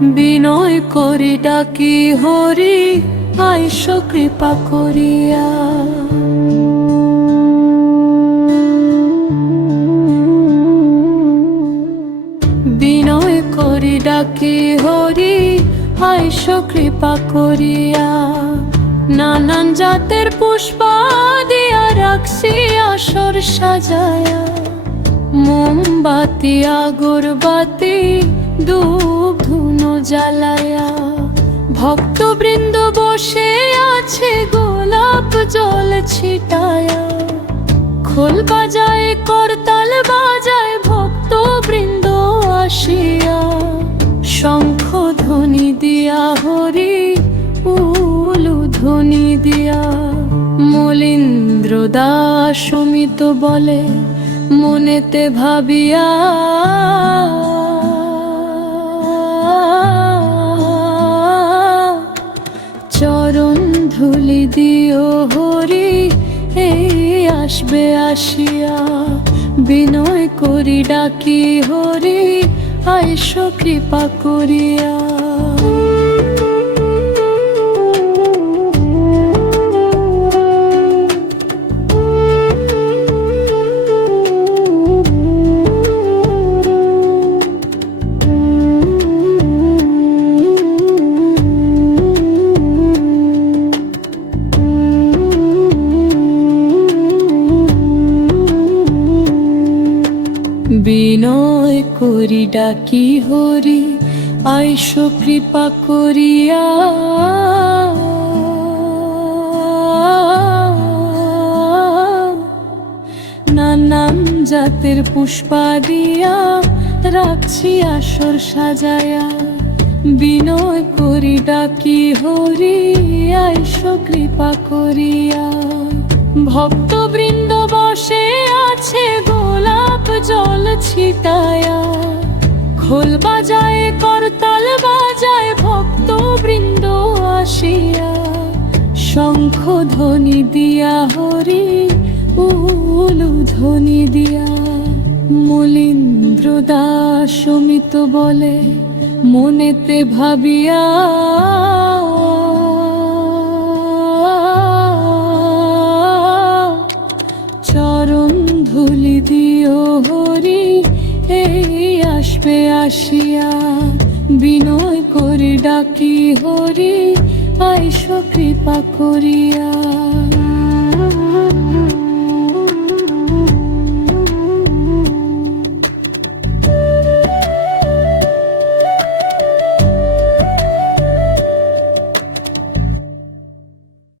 বিনয় করি ডাকি হরি আইস কৃপা করিয়া। বিনয় করি ডাকি হরি আইস কৃপা করিয়া। নানান জাতের পুষ্পা দিয়া রাখছি আসর সাজায়া। মোমবাতি আগরবাতি ধূপ ধুনো জ্বালায়া। ভক্তবৃন্দ বসে আছে গোলাপ জল ছিটায়া। খোল বাজায় করতাল বাজায় ভক্তবৃন্দ আসিয়া। শঙ্খ ধ্বনি দিয়া হরি উলুধ্বনি দিয়া। মলীন্দ্র দাস অমিত বলে মনেতে ভাবিয়া। চরণ ধুলি দিও হরি এই আসবে আসিয়া। বিনয় করি ডাকি হরি আইস কৃপা করিয়া। বিনয় করি ডাকি হরি আইস কৃপা করিয়া। নানান জাতের পুষ্পা দিয়া রাখছি আসর সাজায়া। বিনয় করি ডাকি হরি আইস কৃপা করিয়া। ভক্তবৃন্দ বসে আছে গোলাপ জল ছিটায়া। খোল বাজায় করতাল বাজায় ভক্তবৃন্দ আসিয়া। শঙ্খ ধ্বনি দিয়া হরি উলুধ্বনি দিয়া। মলীন্দ্র দাস অমিত বলে মনেতে ভাবিয়া। চরণ ধুলি দিও হরি এই আসবে আসিয়া। বিনয় করি ডাকি হরি আইস কৃপা করিয়া।